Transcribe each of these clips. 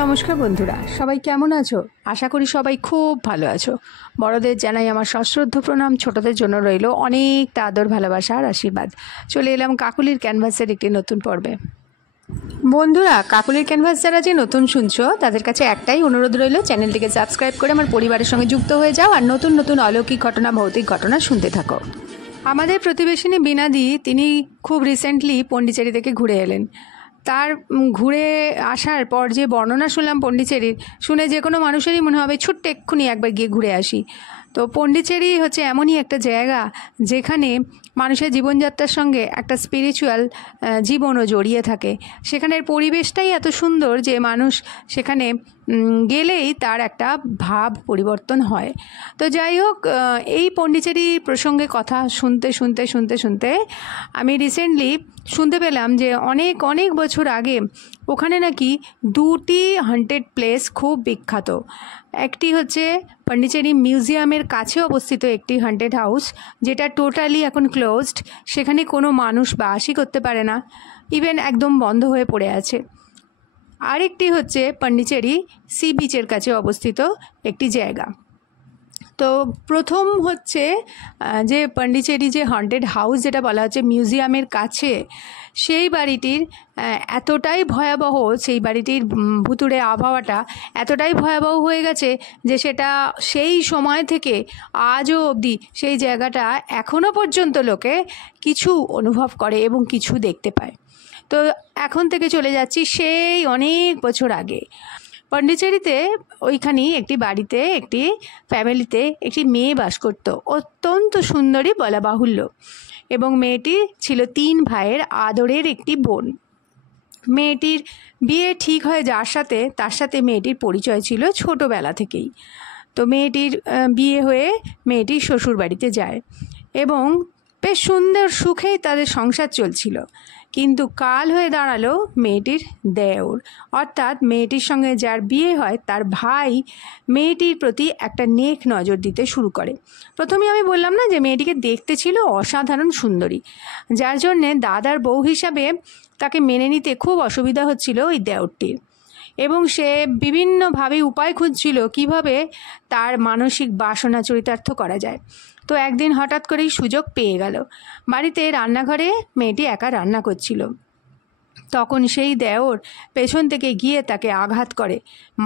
নমস্কার বন্ধুরা, সবাই কেমন আছো? আশা করি সবাই খুব ভালো আছো। বড়দের জানাই আমার সশ্রদ্ধ প্রণাম, ছোটদের জন্য রইল অনেক আদর, ভালোবাসা আর আশীর্বাদ। চলে এলাম কাকুলির ক্যানভাসের একটি নতুন পর্বে। বন্ধুরা, কাকুলির ক্যানভাস যারা যে নতুন শুনছো তাদের কাছে একটাই অনুরোধ রইল, চ্যানেলটিকে সাবস্ক্রাইব করে আমার পরিবারের সঙ্গে যুক্ত হয়ে যাও আর নতুন নতুন অলৌকিক ঘটনা, ভৌতিক ঘটনা শুনতে থাকো। আমাদের প্রতিবেশিনী বীণাদি, তিনি খুব রিসেন্টলি পন্ডিচেরি থেকে ঘুরে এলেন। তার ঘুরে আসার পর যে বর্ণনা শুনলাম পন্ডিচেরির, শুনে যে কোনো মানুষেরই মনে হবে ছুট্ট এক্ষুনি একবার গিয়ে ঘুরে আসি। তো পন্ডিচেরি হচ্ছে এমনই একটা জায়গা যেখানে মানুষের জীবনযাত্রার সঙ্গে একটা স্পিরিচুয়াল জীবনও জড়িয়ে থাকে। সেখানের পরিবেশটাই এত সুন্দর যে মানুষ সেখানে গেলেই তার একটা ভাব পরিবর্তন হয়। তো যাই হোক, এই পন্ডিচেরি প্রসঙ্গে কথা শুনতে আমি রিসেন্টলি শুনতে পেলাম যে অনেক অনেক বছর আগে ওখানে নাকি দুটি হন্টেড প্লেস খুব বিখ্যাত। একটি হচ্ছে পন্ডিচেরি মিউজিয়ামের কাছে অবস্থিত একটি হন্টেড হাউস, যেটা টোটালি এখন ক্লোজড, সেখানে কোনো মানুষ বাসই করতে পারে না, ইভেন একদম বন্ধ হয়ে পড়ে আছে। আরেকটি হচ্ছে পন্ডিচেরি সি বিচের কাছে অবস্থিত একটি জায়গা। তো প্রথম হচ্ছে যে পন্ডিচেরি যে হন্টেড হাউস যেটা বলা হচ্ছে মিউজিয়ামের কাছে, সেই বাড়িটির এতটাই ভয়াবহ, সেই বাড়িটির ভুতুড়ে আবহাওয়াটা এতটাই ভয়াবহ হয়ে গেছে যে সেটা সেই সময় থেকে আজও অবধি সেই জায়গাটা এখনও পর্যন্ত লোকে কিছু অনুভব করে এবং কিছু দেখতে পায়। তো এখন থেকে চলে যাচ্ছি সেই অনেক বছর আগে। পন্ডিচেরিতে ওইখানেই একটি বাড়িতে একটি ফ্যামিলিতে একটি মেয়ে বাস করত, অত্যন্ত সুন্দরী বলা বাহুল্য, এবং মেয়েটি ছিল 3 ভাইয়ের আদরের একটি বোন। মেয়েটির বিয়ে ঠিক হয় তার সাথে মেয়েটির পরিচয় ছিল ছোটোবেলা থেকেই। তো মেয়েটির বিয়ে হয়ে মেয়েটি শ্বশুর বাড়িতে যায় এবং বেশ সুন্দর সুখেই তাদের সংসার চলছিল। কিন্তু কাল হয়ে দাঁড়ালো মেয়েটির দেওর, অর্থাৎ মেয়েটির সঙ্গে যার বিয়ে হয় তার ভাই মেয়েটির প্রতি একটা নেক নজর দিতে শুরু করে। প্রথমে আমি বললাম না যে মেয়েটিকে দেখতে ছিল অসাধারণ সুন্দরী, যার জন্যে দাদার বউ হিসাবে তাকে মেনে নিতে খুব অসুবিধা হচ্ছিল ওই দেওরটির, এবং সে বিভিন্নভাবে উপায় খুঁজছিল কিভাবে তার মানসিক বাসনা চরিতার্থ করা যায়। তো একদিন হঠাৎ করেই সুযোগ পেয়ে গেল। বাড়িতে রান্নাঘরে মেয়েটি একা রান্না করছিল, তখন সেই দেওর পেছন থেকে গিয়ে তাকে আঘাত করে,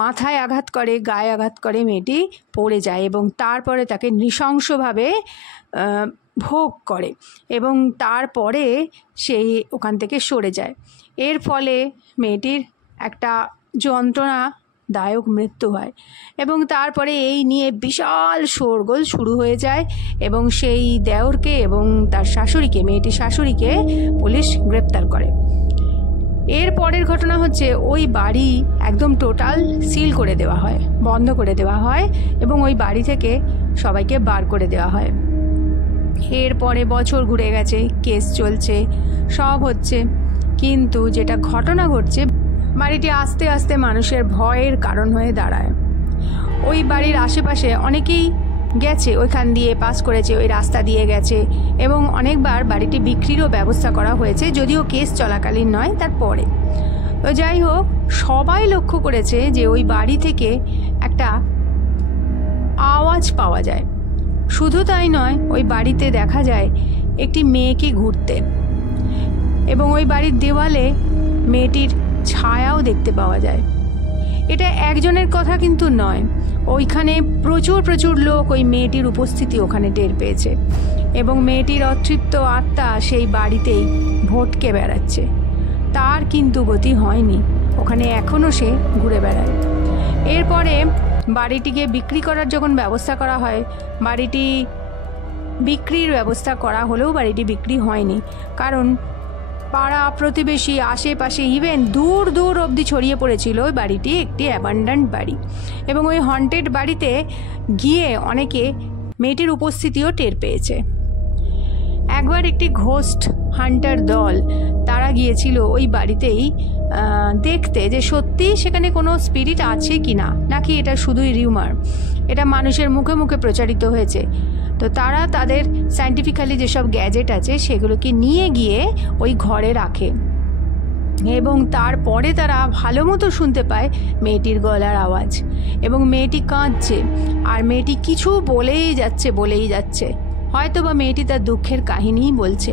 মাথায় আঘাত করে, গায়ে আঘাত করে, মেয়েটি পড়ে যায় এবং তারপরে তাকে নৃশংসভাবে ভোগ করে এবং তারপরে সেই ওখান থেকে সরে যায়। এর ফলে মেয়েটির একটা যন্ত্রণাদায়ক মৃত্যু হয় এবং তারপরে এই নিয়ে বিশাল শোরগোল শুরু হয়ে যায় এবং সেই দেওরকে এবং তার শাশুড়িকে, মেয়েটির শাশুড়িকে পুলিশ গ্রেপ্তার করে। এর পরের ঘটনা হচ্ছে ওই বাড়ি একদম টোটাল সিল করে দেওয়া হয়, বন্ধ করে দেওয়া হয় এবং ওই বাড়ি থেকে সবাইকে বার করে দেওয়া হয়। এরপরে বছর ঘুরে গেছে, কেস চলছে, সব হচ্ছে, কিন্তু যেটা ঘটনা ঘটছে, বাড়িটি আস্তে আস্তে মানুষের ভয়ের কারণ হয়ে দাঁড়ায়। ওই বাড়ির আশেপাশে অনেকেই গেছে, ওইখান দিয়ে পাস করেছে, ওই রাস্তা দিয়ে গেছে এবং অনেকবার বাড়িটি বিক্রিরও ব্যবস্থা করা হয়েছে, যদিও কেস চলাকালীন নয়, তারপরে। তো যাই হোক, সবাই লক্ষ্য করেছে যে ওই বাড়ি থেকে একটা আওয়াজ পাওয়া যায়। শুধু তাই নয়, ওই বাড়িতে দেখা যায় একটি মেয়েকে ঘুরতে এবং ওই বাড়ির দেওয়ালে মেয়েটির ছায়াও দেখতে পাওয়া যায়। এটা একজনের কথা কিন্তু নয়, ওইখানে প্রচুর লোক ওই মেয়েটির উপস্থিতি ওখানে টের পেয়েছে এবং মেয়েটির অতৃপ্ত আত্মা সেই বাড়িতেই ভটকে বেড়াচ্ছে। তার কিন্তু গতি হয়নি, ওখানে এখনও সে ঘুরে বেড়ায়। এরপরে বাড়িটিকে বিক্রি করার যখন ব্যবস্থা করা হয়, বাড়িটি বিক্রির ব্যবস্থা করা হলেও বাড়িটি বিক্রি হয়নি, কারণ পাড়া প্রতিবেশী, আশেপাশে, ইভেন দূর অবধি ছড়িয়ে পড়েছিল ওই বাড়িটি একটি অ্যাবান্ডান্ট বাড়ি এবং ওই হন্টেড বাড়িতে গিয়ে অনেকে মেয়েটির উপস্থিতিও টের পেয়েছে। একবার একটি ঘোস্ট হান্টার দল তারা গিয়েছিল ওই বাড়িতেই দেখতে যে সত্যি সেখানে কোনো স্পিরিট আছে কি না, নাকি এটা শুধুই রিউমার, এটা মানুষের মুখে মুখে প্রচারিত হয়েছে। তো তারা তাদের সায়েন্টিফিক্যালি যেসব গ্যাজেট আছে সেগুলোকে নিয়ে গিয়ে ওই ঘরে রাখে এবং তারপরে তারা ভালো মতো শুনতে পায় মেয়েটির গলার আওয়াজ, এবং মেয়েটি কাঁদছে, আর মেয়েটি কিছু বলেই যাচ্ছে। হয়তো বা মেয়েটি তার দুঃখের কাহিনীই বলছে।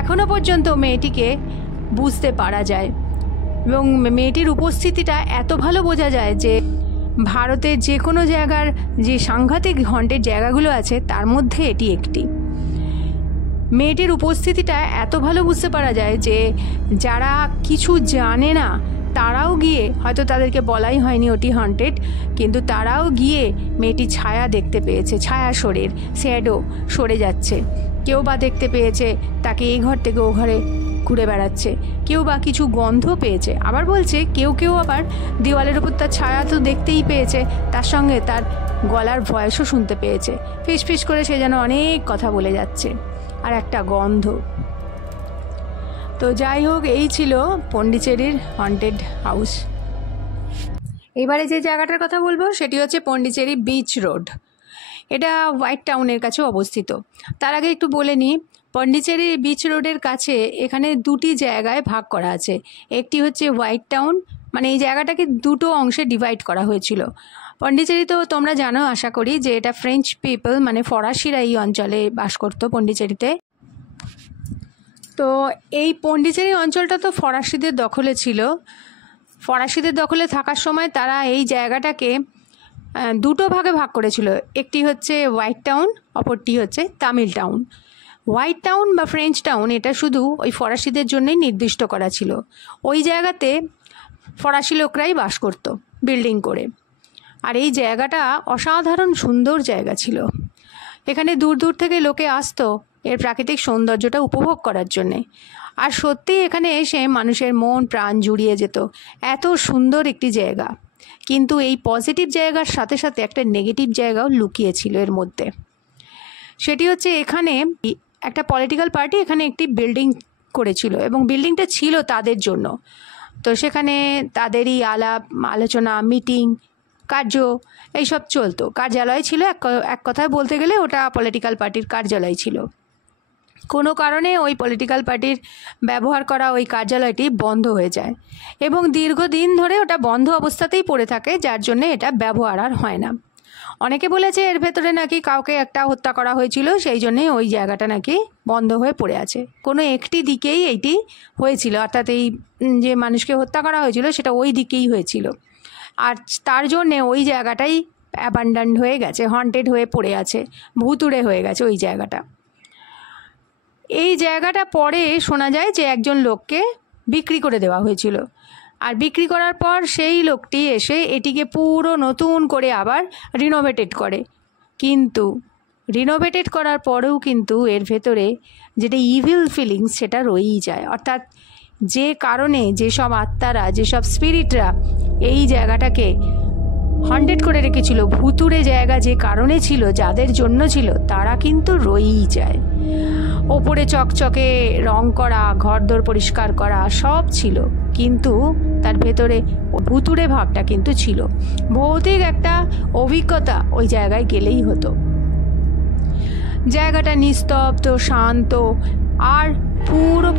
এখনো পর্যন্ত মেয়েটিকে বুঝতে পারা যায়, এবং মেয়েটির উপস্থিতিটা এত ভালো বোঝা যায় যে ভারতের যে কোনো জায়গার যে সাংঘাতিক হন্টেড জায়গাগুলো আছে তার মধ্যে এটি একটি। মেয়েটির উপস্থিতিটা এত ভালো বুঝতে পারা যায় যে যারা কিছু জানে না তারাও গিয়ে, হয়তো তাদেরকে বলাই হয়নি ওটি হন্টেড, কিন্তু তারাও গিয়ে মেয়েটির ছায়া দেখতে পেয়েছে, ছায়া শরীর শ্যাডো সরে যাচ্ছে। কেউ বা দেখতে পেয়েছে তাকে এই ঘর থেকে ও ঘরে ঘুরে বেড়াচ্ছে, কেউ বা কিছু গন্ধ পেয়েছে। আবার বলছে কেউ আবার দেওয়ালের উপর তার ছায়া তো দেখতেই পেয়েছে, তার সঙ্গে তার গলার ভয়েসও শুনতে পেয়েছে। ফিস করে সে যেন অনেক কথা বলে যাচ্ছে, আর একটা গন্ধ। তো যাই হোক, এই ছিল পন্ডিচেরির হন্টেড হাউস। এবারে যে জায়গাটার কথা বলবো সেটি হচ্ছে পন্ডিচেরি বিচ রোড। এটা হোয়াইট টাউনের কাছে অবস্থিত। তার আগে একটু বলে নিই, পন্ডিচেরি বিচ রোডের কাছে এখানে দুটি জায়গায় ভাগ করা আছে। একটি হচ্ছে হোয়াইট টাউন, মানে এই জায়গাটাকে দুটো অংশে ডিভাইড করা হয়েছিল। পন্ডিচেরি তো তোমরা জানো আশা করি যে এটা ফ্রেঞ্চ পিপল, মানে ফরাসিরা এই অঞ্চলে বাস করতো পন্ডিচেরিতে। তো এই পন্ডিচেরি অঞ্চলটা তো ফরাসিদের দখলে ছিল। ফরাসিদের দখলে থাকার সময় তারা এই জায়গাটাকে দুটো ভাগে ভাগ করেছিল। একটি হচ্ছে হোয়াইট টাউন, অপরটি হচ্ছে তামিল টাউন। হোয়াইট টাউন বা ফ্রেঞ্চ টাউন এটা শুধু ওই ফরাসিদের জন্যই নির্দিষ্ট করা ছিল। ওই জায়গাতে ফরাসি লোকরাই বাস করত বিল্ডিং করে। আর এই জায়গাটা অসাধারণ সুন্দর জায়গা ছিল। এখানে দূর দূর থেকে লোকে আসতো এর প্রাকৃতিক সৌন্দর্যটা উপভোগ করার জন্যে। আর সত্যি এখানে এসে মানুষের মন প্রাণ জুড়িয়ে যেত, এত সুন্দর একটি জায়গা। কিন্তু এই পজিটিভ জায়গার সাথে সাথে একটা নেগেটিভ জায়গাও লুকিয়েছিল এর মধ্যে। সেটি হচ্ছে এখানে একটা পলিটিক্যাল পার্টি এখানে একটি বিল্ডিং করেছিল, এবং বিল্ডিংটা ছিল তাদের জন্য। তো সেখানে তাদেরই আলোচনা, মিটিং, কার্য এইসব চলতো। কার্যালয় ছিল, এক কথায় বলতে গেলে ওটা পলিটিক্যাল পার্টির কার্যালয় ছিল। কোনো কারণে ওই পলিটিক্যাল পার্টির ব্যবহার করা ওই কার্যালয়টি বন্ধ হয়ে যায়, এবং দীর্ঘদিন ধরে ওটা বন্ধ অবস্থাতেই পড়ে থাকে, যার জন্যে এটা ব্যবহার আর হয় না। অনেকে বলেছে এর ভেতরে নাকি কাউকে একটা হত্যা করা হয়েছিল, সেই জন্যে ওই জায়গাটা নাকি বন্ধ হয়ে পড়ে আছে। কোনো একটি দিকেই এইটি হয়েছিল, অর্থাৎ এই যে মানুষকে হত্যা করা হয়েছিল সেটা ওই দিকেই হয়েছিল। আর তার জন্যে ওই জায়গাটাই অ্যাবান্ডান্ড হয়ে গেছে, হন্টেড হয়ে পড়ে আছে, ভুতুড়ে হয়ে গেছে ওই জায়গাটা। এই জায়গাটা পরে শোনা যায় যে একজন লোককে বিক্রি করে দেওয়া হয়েছিল, আর বিক্রি করার পর সেই লোকটি এসে এটিকে পুরো নতুন করে আবার রিনোভেটেড করে। কিন্তু রিনোভেটেড করার পরেও কিন্তু এর ভেতরে যেটা ইভিল ফিলিংস সেটা রয়েই যায়। অর্থাৎ যে কারণে যেসব আত্মারা, যেসব স্পিরিটরা এই জায়গাটাকে হন্টেড করে রেখেছিল, ভুতুড়ে জায়গা যে কারণে ছিল, যাদের জন্য ছিল, তারা কিন্তু রয়েই যায়। ওপরে চকচকে রং করা, ঘরদোর পরিষ্কার করা সব ছিল, কিন্তু তার ভেতরে ভুতুড়ে ভাবটা কিন্তু ছিল। ভৌতিক একটা অভিজ্ঞতা ওই জায়গায় গেলেই হতো। জায়গাটা নিস্তব্ধ, শান্ত, আর পুরো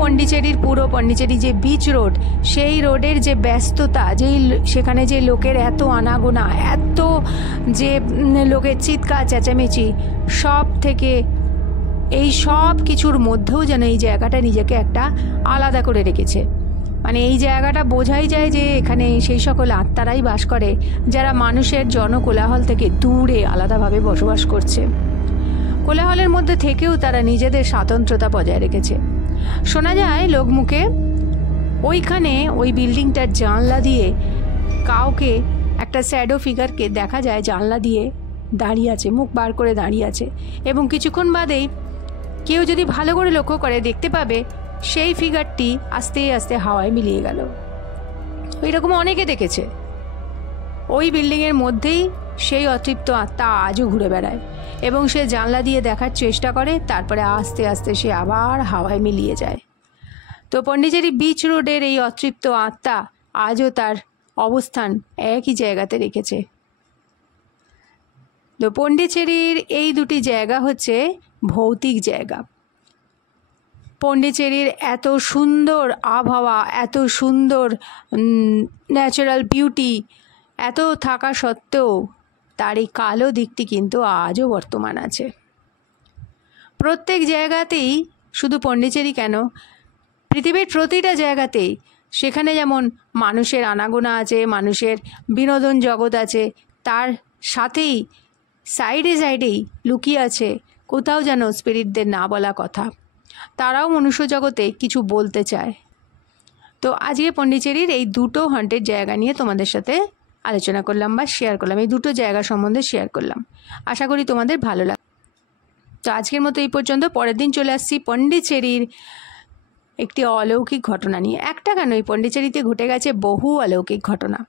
পন্ডিচেরি যে বিচ রোড, সেই রোডের যে ব্যস্ততা, সেখানে যে লোকের এত আনাগোনা, এত যে লোকের চিৎকার চেঁচামেচি, সব থেকে এই সব কিছুর মধ্যেও যেন এই জায়গাটা নিজেকে একটা আলাদা করে রেখেছে। মানে এই জায়গাটা বোঝাই যায় যে এখানে সেই সকল আত্মারাই বাস করে যারা মানুষের জনকোলাহল থেকে দূরে আলাদাভাবে বসবাস করছে। কোলাহলের মধ্যে থেকেও তারা নিজেদের স্বাতন্ত্র্যতা বজায় রেখেছে। শোনা যায় লোকমুখে ওইখানে ওই বিল্ডিংটার জানলা দিয়ে কাউকে, একটা শ্যাডো ফিগারকে দেখা যায় জানলা দিয়ে দাঁড়িয়ে আছে, মুখ বার করে দাঁড়িয়ে আছে, এবং কিছুক্ষণ বাদেই কেউ যদি ভালো করে লক্ষ্য করে দেখতে পাবে সেই ফিগারটি আস্তে আস্তে হাওয়ায় মিলিয়ে গেল। এরকম অনেকে দেখেছে। ওই বিল্ডিংয়ের মধ্যেই সেই অতৃপ্ত আত্মা আজও ঘুরে বেড়ায়, এবং সে জানলা দিয়ে দেখার চেষ্টা করে, তারপরে আস্তে আস্তে সে আবার হাওয়ায় মিলিয়ে যায়। তো পন্ডিচেরি বিচ রোডের এই অতৃপ্ত আত্মা আজও তার অবস্থান একই জায়গাতে রেখেছে। তো পন্ডিচেরির এই দুটি জায়গা হচ্ছে ভৌতিক জায়গা। পন্ডিচেরির এত সুন্দর আবহাওয়া, এত সুন্দর ন্যাচারাল বিউটি এত থাকা সত্ত্বেও তার এই কালো দিকটি কিন্তু আজও বর্তমান আছে। প্রত্যেক জায়গাতেই, শুধু পন্ডিচেরি কেন, পৃথিবীর প্রতিটা জায়গাতেই সেখানে যেমন মানুষের আনাগোনা আছে, মানুষের বিনোদন জগৎ আছে, তার সাথেই সাইডে সাইডেই লুকিয়ে আছে কোথাও যেন স্পিরিটদের না বলা কথা। তারাও মনুষ্য জগতে কিছু বলতে চায়। তো আজকে পন্ডিচেরির এই দুটো হন্টেড জায়গা নিয়ে তোমাদের সাথে আলোচনা করলাম বা শেয়ার করলাম, এই দুটো জায়গা সম্বন্ধে শেয়ার করলাম। আশা করি তোমাদের ভালো লাগে। তো আজকের মতো এই পর্যন্ত। পরের দিন চলে আসছি পন্ডিচেরির একটি অলৌকিক ঘটনা নিয়ে। একটা কেন, এই পন্ডিচেরিতে ঘটে গেছে বহু অলৌকিক ঘটনা।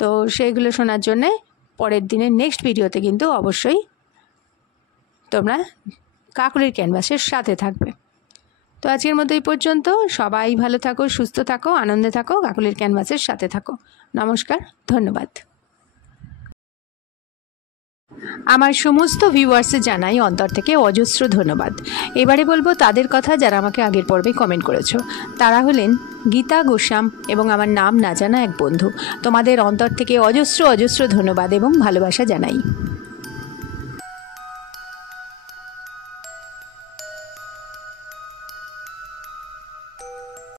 তো সেইগুলো শোনার জন্যে পরের দিনের নেক্সট ভিডিওতে কিন্তু অবশ্যই তোমরা কাকুলির ক্যানভাসের সাথে থাকবে। তো আজকের মতো এই পর্যন্ত। সবাই ভালো থাকো, সুস্থ থাকো, আনন্দে থাকো, কাকুলির ক্যানভাসের সাথে থাকো। নমস্কার, ধন্যবাদ। আমার সমস্ত ভিউয়ার্সে জানাই অন্তর থেকে অজস্র ধন্যবাদ। এবারে বলবো তাদের কথা যারা আমাকে আগের পর্বে কমেন্ট করেছো। তারা হলেন গীতা গোস্বাম এবং আমার নাম না জানা এক বন্ধু। তোমাদের অন্তর থেকে অজস্র অজস্র ধন্যবাদ এবং ভালোবাসা জানাই।